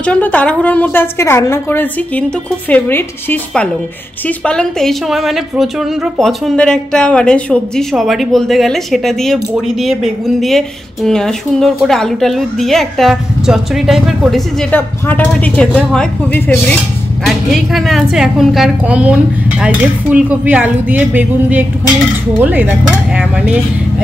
প্রচণ্ড তাড়াহুড়োর মধ্যে আজকে রান্না করেছি, কিন্তু খুব ফেভারিট শীষ পালং। শীষ পালং তো এই সময় মানে প্রচণ্ড পছন্দের একটা মানে সবজি সবারই বলতে গেলে। সেটা দিয়ে বড়ি দিয়ে বেগুন দিয়ে সুন্দর করে আলু টালু দিয়ে একটা চচ্চড়ি টাইপের করেছি, যেটা ফাটাফাটি খেতে হয়, খুবই ফেভারিট। আর এইখানে আছে এখনকার কমন যে ফুলকপি আলু দিয়ে বেগুন দিয়ে একটুখানি ঝোল। এই দেখো মানে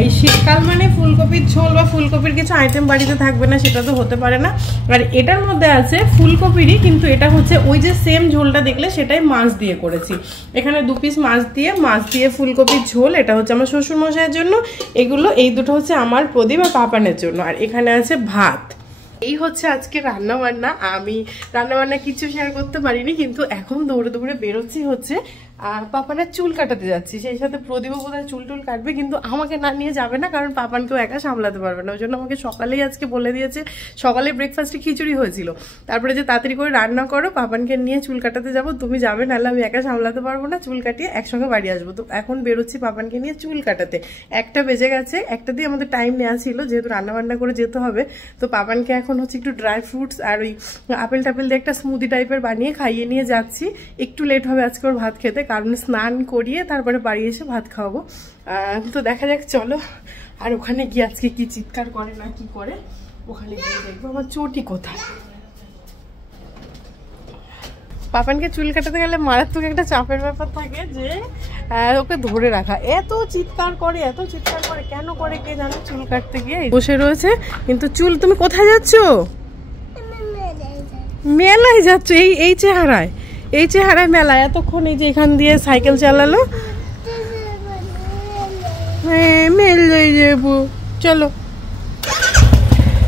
এই শীতকাল মানে ফুলকপির ঝোল বা ফুলকপির কিছু আইটেম বাড়িতে থাকবে না সেটা তো হতে পারে না। আর এটার মধ্যে আছে ফুলকপিরই, কিন্তু এটা হচ্ছে ওই যে সেম ঝোলটা দেখলে সেটাই মাছ দিয়ে করেছি। এখানে 2 পিস মাছ দিয়ে ফুলকপির ঝোল। এটা হচ্ছে আমার শ্বশুরমশাইয়ের জন্য, এগুলো এই দুটো হচ্ছে আমার প্রদীপ আর পাপানের জন্য। আর এখানে আছে ভাত। এই হচ্ছে আজকে রান্নাবান্না। আমি রান্নাবান্না কিছু শেয়ার করতে পারিনি, কিন্তু এখন দৌড়ে দৌড়ে বেরোচ্ছি হচ্ছে পাপানের চুল কাটাতে যাচ্ছি। সেই সাথে প্রদীপও বোধহয় চুল টুল কাটবে, কিন্তু আমাকে না নিয়ে যাবে না, কারণ পাপানকেও একা সামলাতে পারবে না। ওই জন্য আমাকে সকালেই আজকে বলে দিয়েছে, সকালে ব্রেকফাস্টে খিচুড়ি হয়েছিল, তারপরে যে তাড়াতাড়ি করে রান্না করো, পাপানকে নিয়ে চুল কাটাতে যাবো, তুমি যাবে, নাহলে আমি একা সামলাতে পারবো না, চুল কাটিয়ে একসঙ্গে বাড়ি আসবো। তো এখন বেরোচ্ছি পাপানকে নিয়ে চুল কাটাতে। 1টা বেজে গেছে, 1টা দিয়ে আমাদের টাইম নেওয়া ছিল, যেহেতু রান্নাবান্না করে যেতে হবে। তো পাপানকে এখন হচ্ছে একটু ড্রাই ফ্রুটস আর ওই আপেল টাপেল দিয়ে একটা স্মুদি টাইপের বানিয়ে খাইয়ে নিয়ে যাচ্ছি। একটু লেট হবে আজকে ওর ভাত খেতে, কারণ স্নান করিয়ে তারপরে বাড়ি এসে ভাত খাওয়াবো। তো দেখা যাক, চলো। আর ওখানে গিয়ে আজকে কি চিৎকার করে না কি করে, ওখানে গিয়ে দেখবো আমার চটি কোথায়। পাপানকে চুল কাটাতে গেলে মারাত্মক একটা চাপের ব্যাপার থাকে, যে ওকে ধরে রাখা। এত চিৎকার করে কেন করে কে জানে। চুল কাটতে গিয়ে বসে রয়েছে, কিন্তু চুল, তুমি কোথায় যাচ্ছ? মেলায় যাচ্ছ? এই চেহারায় মেলায়? এতক্ষণ এই যে এখান দিয়ে সাইকেল চালালো। হ্যাঁ, মেলায় যাবো, চলো।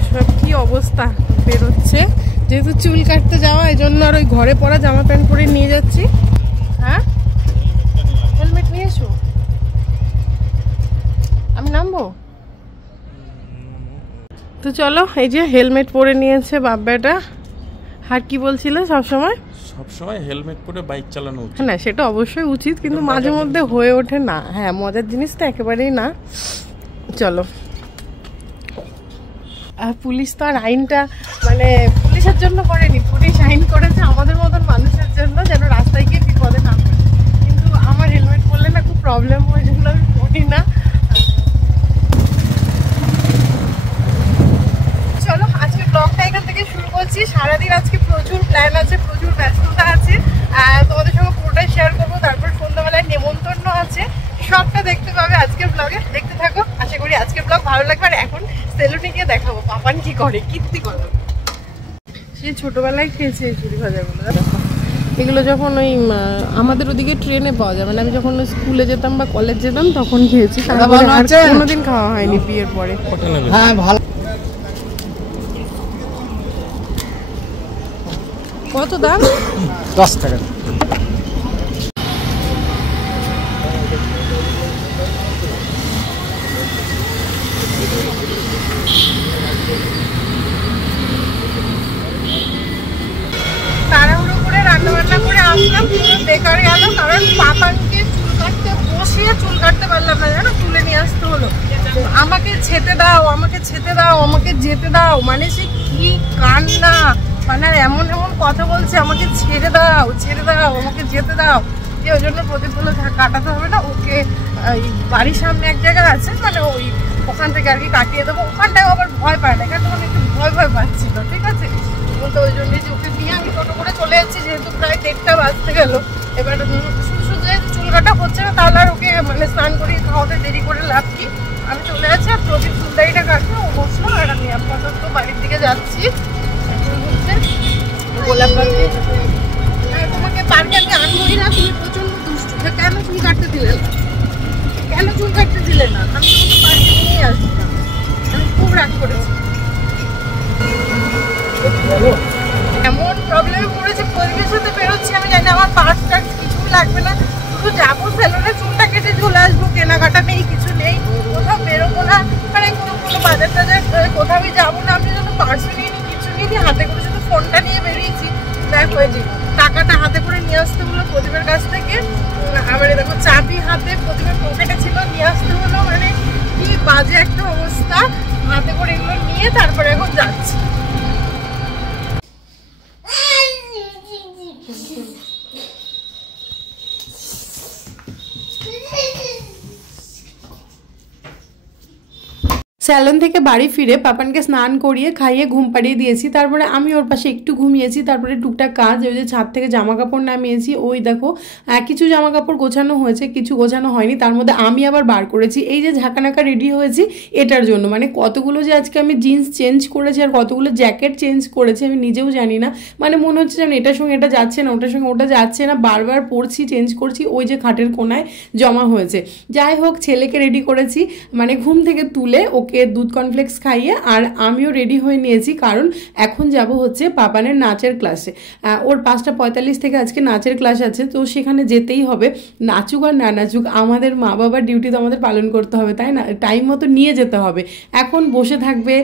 সব কি অবস্থা, বেরোচ্ছে যেহেতু চুল কাটতে যাওয়া, এই জন্য আর ওই ঘরে পরা জামা প্যান্ট পরে নিয়ে যাচ্ছি। হ্যাঁ, হেলমেট নিয়ে এসো। আমি নামবো তো, চলো। এই যে হেলমেট পরে নিয়েছে বাব্বাটা। আর কি বলছিল, সবসময় হেলমেট পরে বাইক চালানো উচিত। না, সেটা অবশ্যই উচিত, কিন্তু মাঝে মধ্যে হয়ে ওঠে না। হ্যাঁ, মজার জিনিস তো একেবারেই না। চলো। আর পুলিশ তো আর আইনটা মানে পুলিশের জন্য করেনি, পুলিশ আইন করেছে আমাদের মতন মানুষের জন্য, যেন রাস্তায় গিয়ে বিপদে না পড়ে। কিন্তু আমার হেলমেট পরলে না খুব প্রবলেম হয়, যেগুলো আমি পড়ি না। চলো, আজকে ব্লগটা এখান থেকে শুরু করছি। সারাদিন আজকে প্রচুর প্ল্যান আছে, প্রচুর ব্যস্ততা আছে, তোমাদের সঙ্গে পুরোটাই শেয়ার করবো। তারপর সন্ধ্যাবেলায় নেমন্তন্ন আছে, সবটা দেখতে পাবে আজকের ব্লগে। দেখতে থাকো, আশা করি আজকের ব্লগ ভালো লাগবে। আর এখন সেলুনে গিয়ে দেখাবো পাপান কি করে, কীর্তি করে। সে ছোটবেলায় খেয়েছে এই চুরি ভাজাগুলো। এগুলো যখন ওই আমাদের ওদিকে ট্রেনে পাওয়া যায়, মানে আমি যখন স্কুলে যেতাম বা কলেজ যেতাম তখন খেয়েছি, কোনোদিন খাওয়া হয়নি বিয়ের পরে। হ্যাঁ, ভালো। কত দাম? 10 টাকা। তাড়াহুড়ো করে রান্নাবান্না করে আসলাম, পুরো বেকার গেল, কারণ পাপানকে চুল কাটতে বসিয়ে চুল কাটতে পারলাম না, জানো, তুলে নিয়ে আসতে হলো। আমাকে যেতে দাও, আমাকে যেতে দাও, আমাকে যেতে দাও, মানে সে কি কান্না, মানে এমন এমন কথা বলছে, আমাকে ছেড়ে দাও, আমাকে যেতে দাও। ওই জন্য প্রদীপ বলে কাটাতে হবে না, ওকে বাড়ির সামনে এক জায়গায় আছে, মানে ওখান থেকে আর কি কাটিয়ে দেবো। ওখানটায় আবার ভয় পায় না, এখানে তখন একটু ভয় পাচ্ছিল, ঠিক আছে। তো ওই জন্য যে ওকে নিয়ে আমি টোটো করে চলে যাচ্ছি, যেহেতু প্রায় 1টা বাজতে গেল। এবার শুধু যেহেতু চুল কাটা হচ্ছে না, তাহলে আর ওকে মানে স্নান করিয়ে খাওয়াতে দেরি করে লাভ কি। আমি চলে যাচ্ছি, আর প্রদীপ চুলদারিটা কাটবে, ও বসলো। আর আমি আপাতত বাড়ির দিকে যাচ্ছি। গোলাপ পার্কে, তোমাকে পার্কে আমি আনবোই না, তুমি প্রচন্ড দুষ্টু। কেন চুল কাটতে দিলে না? আমি তোমাকে পার্কে নিয়ে আসছিলাম, আমি খুব রাগ করেছি। এমন প্রবলেমে পড়েছে, প্রদীপের সাথে বেরোচ্ছি, আমি জানি আমার পার্স টার্স কিছুই লাগবে না, শুধু যাবো সেলুনে, চুলটা কেটে চলে আসবো, কেনাকাটা নেই, কিছু নেই, কোথাও বেরোবো না, মানে কোনো বাজার টাজার কোথাও যাবো না। আমি যেন পার্সও নিয়ে নিই, কিছু নিয়ে নিই, হাতে করে শুধু ফোনটা নিয়ে বেরিয়েছি। দেখ হয়েছি, টাকাটা হাতে করে নিয়ে আসতে হলো প্রদীপের কাছ থেকে। আবার দেখো চাবি হাতে প্রদীপের পকেটে ছিল, নিয়ে আসতে হলো, মানে কি বাজে একটা অবস্থা। হাতে করে এগুলো নিয়ে তারপরে এখন যাচ্ছি। স্যালন থেকে বাড়ি ফিরে পাপানকে স্নান করিয়ে খাইয়ে ঘুম পাড়িয়ে দিয়েছি। তারপরে আমি ওর পাশে একটু ঘুমিয়েছি। তারপরে টুকটাক কাজ, ওই যে ছাদ থেকে জামা কাপড় নামিয়েছি, ওই দেখো কিছু জামা কাপড় গোছানো হয়েছে, কিছু গোছানো হয়নি। তার মধ্যে আমি আবার বার করেছি এই যে ঝাঁকানাকা রেডি হয়েছি এটার জন্য, মানে কতগুলো যে আজকে আমি জিন্স চেঞ্জ করেছি আর কতগুলো জ্যাকেট চেঞ্জ করেছি আমি নিজেও জানি না। মানে মনে হচ্ছে যেন এটার সঙ্গে এটা যাচ্ছে না, ওটার সঙ্গে ওটা যাচ্ছে না, বারবার পরছি, চেঞ্জ করছি, ওই যে খাটের কোনায় জমা হয়েছে। যাই হোক, ছেলেকে রেডি করেছি, মানে ঘুম থেকে তুলে ওকে দুধ কর্নফ্লেক্স খাইয়ে আর আমিও রেডি হয়ে নিয়েছি, কারণ এখন যাব হচ্ছে পাপানের নাচের ক্লাসে। ওর 5:45 থেকে আজকে নাচের ক্লাস আছে, তো সেখানে যেতেই হবে। নাচুক আর না নাচুক, আমাদের মা বাবার ডিউটি তো আমাদের পালন করতে হবে, তাই না? টাইম মতো নিয়ে যেতে হবে। এখন বসে থাকবে,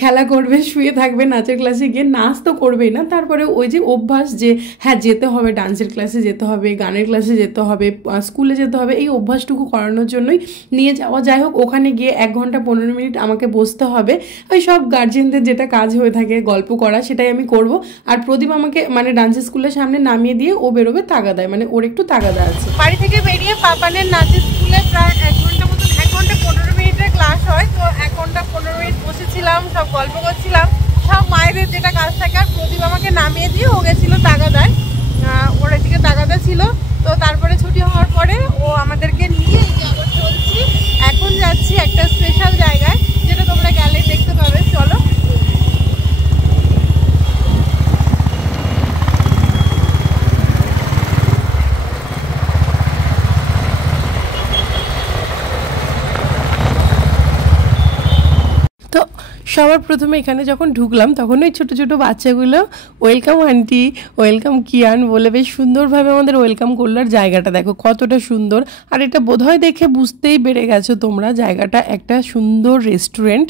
খেলা করবে, শুয়ে থাকবে, নাচের ক্লাসে গিয়ে নাচ তো করবেই না। তারপরে ওই যে অভ্যাস যে হ্যাঁ যেতে হবে, ডান্সের ক্লাসে যেতে হবে, গানের ক্লাসে যেতে হবে, স্কুলে যেতে হবে, এই অভ্যাসটুকু করানোর জন্যই নিয়ে যাওয়া। যাই হোক, ওখানে গিয়ে 1 ঘন্টা 15 মিনিট আমাকে বসতে হবে। ওই সব গার্জেনদের যেটা কাজ হয়ে থাকে গল্প করা, সেটাই আমি করব। আর প্রদীপ আমাকে মানে ডান্সের স্কুলের সামনে নামিয়ে দিয়ে ও বেরোবে তাগাদায়, মানে ওর একটু তাগাদা আছে। বাড়ি থেকে বেরিয়ে পাপানের নাচের স্কুলে প্রায় 1 ঘন্টা মতন, 1 ঘন্টা 15 মিনিটের ক্লাস হয়, তো 1 ঘন্টা 15 মিনিট বসেছিলাম, সব গল্প করছিলাম, সব মায়েদের যেটা কাজ থাকে। আর প্রদীপ আমাকে নামিয়ে দিয়ে ও গেছিল তাগাদায়, ওর এদিকে তাগাদা ছিল। তো তারপরে ছুটি হওয়ার পরে ও আমাদেরকে নিয়ে আবার চলছি। এখন যাচ্ছি একটা স্পেশাল জায়গায়, যেটা তোমরা গেলে দেখতে পাবে। চলো। তো সবার প্রথমে এখানে যখন ঢুকলাম তখন ওই ছোটো ছোটো বাচ্চাগুলো ওয়েলকাম আন্টি, ওয়েলকাম কিয়ান বলে বেশ সুন্দরভাবে আমাদের ওয়েলকাম করলো। আর জায়গাটা দেখো কতটা সুন্দর। আর এটা বোধহয় দেখে বুঝতেই পেরে গেছো তোমরা, জায়গাটা একটা সুন্দর রেস্টুরেন্ট,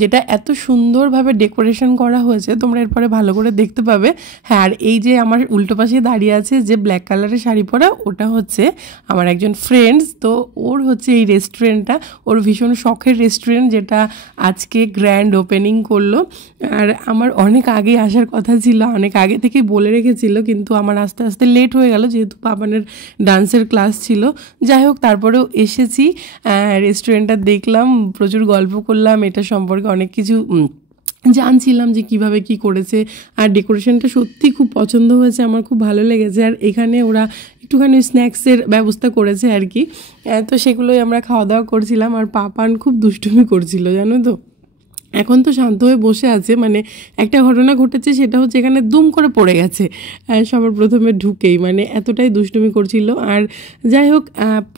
যেটা এত সুন্দরভাবে ডেকোরেশন করা হয়েছে, তোমরা এরপরে ভালো করে দেখতে পাবে। হ্যাঁ, আর এই যে আমার উল্টো পাশে দাঁড়িয়ে আছে যে ব্ল্যাক কালারের শাড়ি পরা, ওটা হচ্ছে আমার একজন ফ্রেন্ডস। তো ওর হচ্ছে এই রেস্টুরেন্টটা ওর ভীষণ শখের রেস্টুরেন্ট, যেটা আজকে গ্র্যান্ড ওপেনিং করলো। আর আমার অনেক আগে আসার কথা ছিল, অনেক আগে থেকেই বলে রেখেছিল, কিন্তু আমার আস্তে আস্তে লেট হয়ে গেল যেহেতু পাপানের ডান্সের ক্লাস ছিল। যাই হোক, তারপরেও এসেছি, রেস্টুরেন্টটা দেখলাম, প্রচুর গল্প করলাম, এটা সম্পর্কে অনেক কিছু জানছিলাম যে কিভাবে কি করেছে। আর ডেকোরেশনটা সত্যি খুব পছন্দ হয়েছে, আমার খুব ভালো লেগেছে। আর এখানে ওরা একটুখানি স্ন্যাক্সের ব্যবস্থা করেছে আর কি, তো সেগুলোই আমরা খাওয়া দাওয়া করছিলাম। আর পাপান খুব দুষ্টুমি করছিল, জানো তো। এখন তো শান্ত হয়ে বসে আছে, মানে একটা ঘটনা ঘটেছে, সেটা হচ্ছে এখানে দুম করে পড়ে গেছে সবার প্রথমে ঢুকেই, মানে এতটাই দুষ্টুমি করছিল। আর যাই হোক,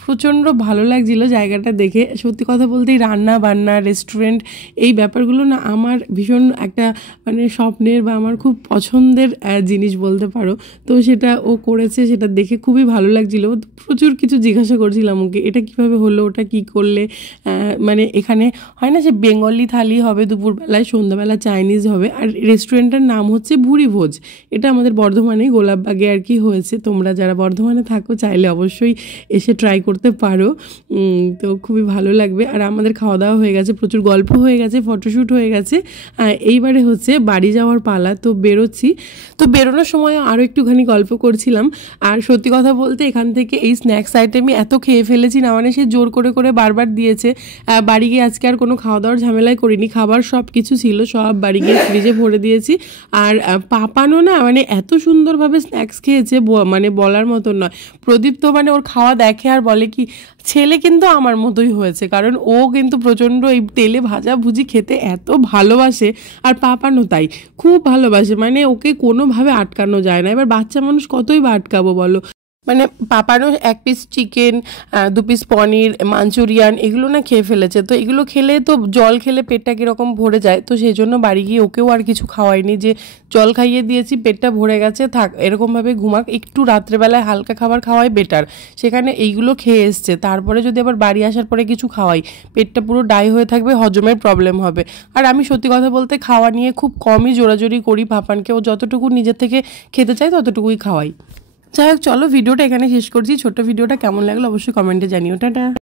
প্রচণ্ড ভালো লাগছিল জায়গাটা দেখে। সত্যি কথা বলতে রান্না বান্না, রেস্টুরেন্ট, এই ব্যাপারগুলো না আমার ভীষণ একটা মানে স্বপ্নের বা আমার খুব পছন্দের জিনিস বলতে পারো। তো সেটা ও করেছে, সেটা দেখে খুবই ভালো লাগছিল। প্রচুর কিছু জিজ্ঞাসা করছিলাম ওকে, এটা কিভাবে হলো, ওটা কি করলে। মানে এখানে হয় না যে বেঙ্গলি থালি হবে দুপুরবেলায়, সন্ধ্যাবেলা চাইনিজ হবে। আর রেস্টুরেন্টটার নাম হচ্ছে ভুরি ভোজ। এটা আমাদের বর্ধমানে গোলাপবাগে আর কি হয়েছে। তোমরা যারা বর্ধমানে থাকো চাইলে অবশ্যই এসে ট্রাই করতে পারো, তো খুবই ভালো লাগবে। আর আমাদের খাওয়া দাওয়া হয়ে গেছে, প্রচুর গল্প হয়ে গেছে, ফটোশ্যুট হয়ে গেছে। এইবারে হচ্ছে বাড়ি যাওয়ার পালা, তো বেরোচ্ছি। তো বেরোনোর সময় আরও একটুখানি গল্প করছিলাম। আর সত্যি কথা বলতে এখান থেকে এই স্ন্যাক্স আইটেমই এত খেয়ে ফেলেছি না, মানে সে জোর করে করে বারবার দিয়েছে। বাড়ি গিয়ে আজকে আর কোনো খাওয়া দাওয়ার ঝামেলাই করিনি, খাবার সব কিছু ছিল, সব বাড়ি গিয়ে ফ্রিজে ভরে দিয়েছি। আর পাপানও না মানে এত সুন্দরভাবে স্ন্যাক্স খেয়েছে, মানে বলার মতন নয়। প্রদীপ তো মানে ওর খাওয়া দেখে আর বলে কি, ছেলে কিন্তু আমার মতোই হয়েছে, কারণ ও কিন্তু প্রচণ্ড এই তেলে ভাজা ভুজি খেতে এত ভালোবাসে। আর পাপানও তাই খুব ভালোবাসে, মানে ওকে কোনোভাবে আটকানো যায় না। এবার বাচ্চা মানুষ কতই বা আটকাবো বলো। মানে পাপারও 1 পিস চিকেন, 2 পিস পনির, মাঞ্চুরিয়ান এগুলো না খেয়ে ফেলেছে। তো এগুলো খেলে তো জল খেলে পেটটা কীরকম ভরে যায়, তো সেই জন্য বাড়ি গিয়ে ওকেও আর কিছু খাওয়াইনি, যে জল খাইয়ে দিয়েছি, পেটটা ভরে গেছে, থাক এরকমভাবে ঘুমাক, একটু রাত্রেবেলায় হালকা খাবার খাওয়াই বেটার। সেখানে এইগুলো খেয়ে এসছে, তারপরে যদি আবার বাড়ি আসার পরে কিছু খাওয়াই, পেটটা পুরো ডাই হয়ে থাকবে, হজমের প্রবলেম হবে। আর আমি সত্যি কথা বলতে খাওয়া নিয়ে খুব কমই জোরাজোরি করি পাপানকে, ও যতটুকু নিজের থেকে খেতে চায় ততটুকুই খাওয়াই। যাই হোক, চলো ভিডিওটা এখানে শেষ করছি। ছোট্ট ভিডিওটা কেমন লাগলো অবশ্যই কমেন্টে জানিও। টাটা।